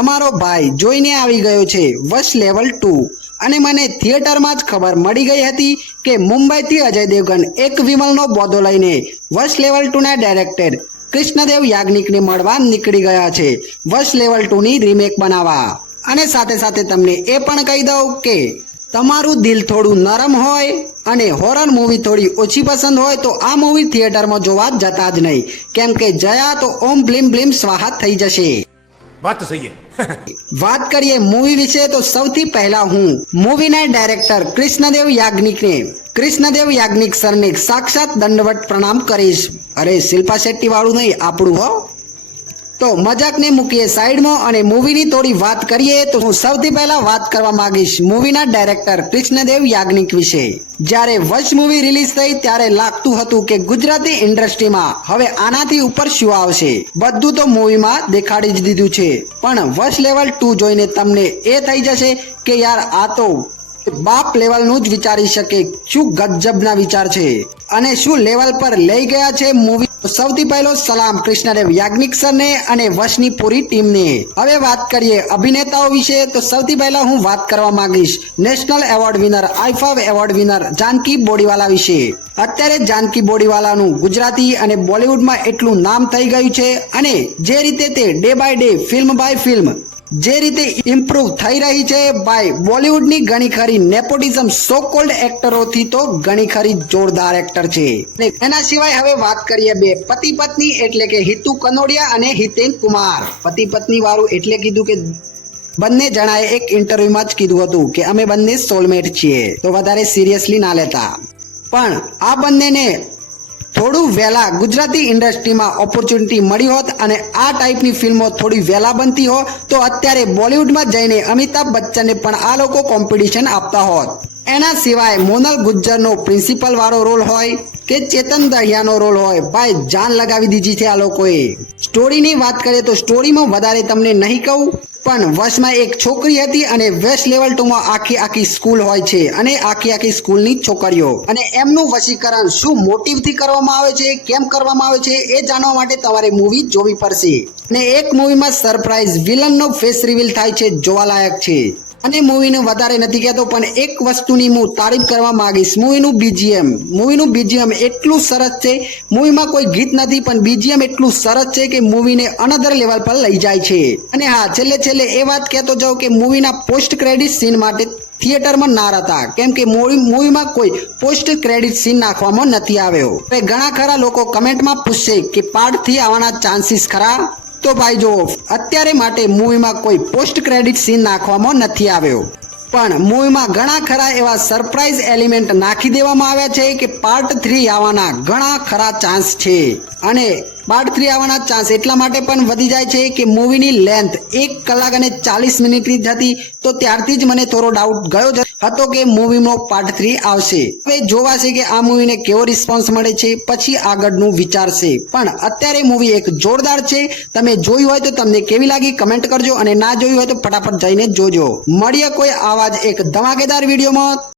તમારો ભાઈ જોઈને આવી ગયો છે વશ લેવલ ટુ. અને મને થિયેટરમાં જ ખબર મળી ગઈ હતી કે મુંબઈથી અજય દેવગન એક વિમલનો બોધો લઈને વશ લેવલ ટુના ડાયરેક્ટર કૃષ્ણદેવ યાજ્ઞિકને મળવા નીકળી ગયા છે વશ લેવલ ટુની રીમેક બનાવવા. અને સાથે સાથે તમને એ પણ કહી દઉં કે તમારું દિલ થોડું નરમ હોય અને હોરર મૂવી થોડી ઓછી પસંદ હોય તો આ મૂવી થિયેટરમાં જોવા જતા જ નહીં. કેમ કે જયા તો ઓમ બ્લિમ બ્લિમ સ્વાહા થઈ જશે. વાત તો સહી વાત કરીએ મૂવી વિશે, તો સૌથી પહેલા હું મૂવી મૂવીના ડાયરેક્ટર કૃષ્ણદેવ યાજ્ઞિકને, કૃષ્ણદેવ યાજ્ઞિક સરને સાક્ષાત દંડવટ પ્રણામ કરીશ. અરે શિલ્પા શેટ્ટી વાળું નહીં, આપણું હો. તો મજાકને મૂકીએ સાઈડમાં અને મૂવીની થોડી વાત કરીએ તો હું સૌથી પહેલા વાત કરવા માંગીશ મૂવીના ડાયરેક્ટર કૃષ્ણદેવ યાજ્ઞિક વિશે. જ્યારે વશ મૂવી રિલીઝ થઈ ત્યારે લાગતું હતું કે ગુજરાતી ઇન્ડસ્ટ્રીમાં હવે આનાથી ઉપર શું આવશે? બધું તો મૂવીમાં દેખાડી જ દીધું છે. પણ વશ લેવલ ટુ જોઈને તમને એ થઈ જશે કે યાર આ તો બાપ લેવલનું જ વિચારી શકે. શું ગજબના વિચાર છે? અને શું લેવલ પર લઈ ગયા છે મૂવી? સૌથી પહેલો સલામ કૃષ્ણદેવ યાજ્ઞિક સરને અને વશની પૂરી ટીમને. હવે વાત કરીએ અભિનેતાઓ વિશે, તો સૌથી પહેલા હું વાત કરવા માંગીશ. નેશનલ એવોર્ડ વિનર, આઈફાવ એવોર્ડ વિનર જાનકી બોડીવાલા વિશે. અત્યારે જાનકી બોડીવાલાનું ગુજરાતી અને બોલિવૂડમાં એટલું નામ થઈ ગયું છે અને જે રીતે તે day by day, film by film જે રીતે ઇમ્પ્રુવ થઈ રહી છે બાય બોલિવૂડની ઘણી ખરી નેપોટિઝમ સો કોલ્ડ એક્ટરોથી તો ઘણી ખરી જોરદાર એક્ટર છે. એના સિવાય હવે વાત કરીએ બે પતિ પત્ની એટલે કે હિતુ કનોડિયા અને હિતેન કુમાર. પતિ પત્ની વાળું એટલે કીધું કે બંને જણાએ એક ઇન્ટરવ્યુમાં જ કીધું હતું કે અમે બંને સોલમેટ છીએ, તો વધારે સિરિયસલી ના લેતા. પણ આ બંનેને થોડું વહેલા ગુજરાતી ઇન્ડસ્ટ્રીમાં ઓપોર્ચ્યુનિટી મળી હોત અને આ ટાઈપની ફિલ્મો થોડી વહેલા બનતી હોત, તો અત્યારે બોલિવૂડમાં જઈને અમિતાભ બચ્ચનને પણ આ લોકો કોમ્પિટિશન આપતા હોત. એના સિવાય મોનલ ગુજ્જરનો પ્રિન્સિપલ વાળો રોલ હોય કે ચેતન દહિયાનો રોલ હોય, ભાઈ જાન લગાવી દીધી છે આ લોકોએ. સ્ટોરીની વાત કરીએ તો સ્ટોરીમાં વધારે તમને નહીં કહું પણ વશમાં એક છોકરી હતી અને વેસ્ટ લેવલ ટુમાં આખી આખી સ્કૂલ હોય છે અને આખી આખી સ્કૂલની છોકરીઓ. અને એમનું વશીકરણ શું મોટિવથી કરવામાં આવે છે, કેમ કરવામાં આવે છે, એ જાણવા માટે તમારે મૂવી જોવી પડશે. અને એક મૂવીમાં સરપ્રાઇઝ વિલનનો ફેસ રિવીલ થાય છે, જોવાલાયક છે. અને મૂવીનું વધારે નથી કહેતો, પણ એક વસ્તુની હું તારીફ કરવા માંગીશ. મૂવીનું બીજીએમ મૂવીનું બીજીએમ એટલું સરસ છે. મૂવીમાં કોઈ ગીત નથી, પણ બીજીએમ એટલું સરસ છે કે મૂવીને અનધર લેવલ પર લઈ જાય છે. અને હા, છેલ્લે છેલ્લે એ વાત કહેતો જાઉં કે મૂવીના પોસ્ટ ક્રેડિટ સીન માટે થિયેટરમાં ના હતા કેમ કે મૂવી મૂવીમાં કોઈ પોસ્ટ ક્રેડિટ સીન નાખવામાં નથી આવ્યો. ઘણા ખરા લોકો કમેન્ટમાં પૂછશે કે પાર્ટથી આવવાના ચાન્સીસ ખરા? તો ભાઈ જો, અત્યારે માટે મૂવીમાં કોઈ પોસ્ટ ક્રેડિટ સીન નાખવામાં નથી આવ્યો. પણ મૂવીમાં ઘણા ખરા એવા સરપ્રાઇઝ એલિમેન્ટ નાખી દેવામાં આવ્યા છે કે પાર્ટ થ્રી આવવાના ઘણા ખરા ચાન્સ છે. અને પાર્ટ થ્રી આવવાના ચાન્સ એટલા માટે પણ વધી જાય છે કે મૂવીની લેન્થ એક કલાક અને ચાલીસ મિનિટની થતી તો ત્યારથી જ મને થોડો ડાઉટ ગયો હતો કે મૂવીનો પાર્ટ થ્રી આવશે. હવે જોવાશે કે આ મૂવીને કેવો રિસ્પોન્સ મળે છે, પછી આગળનું વિચારશે. પણ અત્યારે મૂવી એક જોરદાર છે. તમે જોઈ હોય તો તમને કેવી લાગી કમેન્ટ કરજો અને ના જોયું હોય તો ફટાફટ જઈને જોજો. મળીએ કોઈ આવા જ એક ધમાકેદાર વિડીયોમાં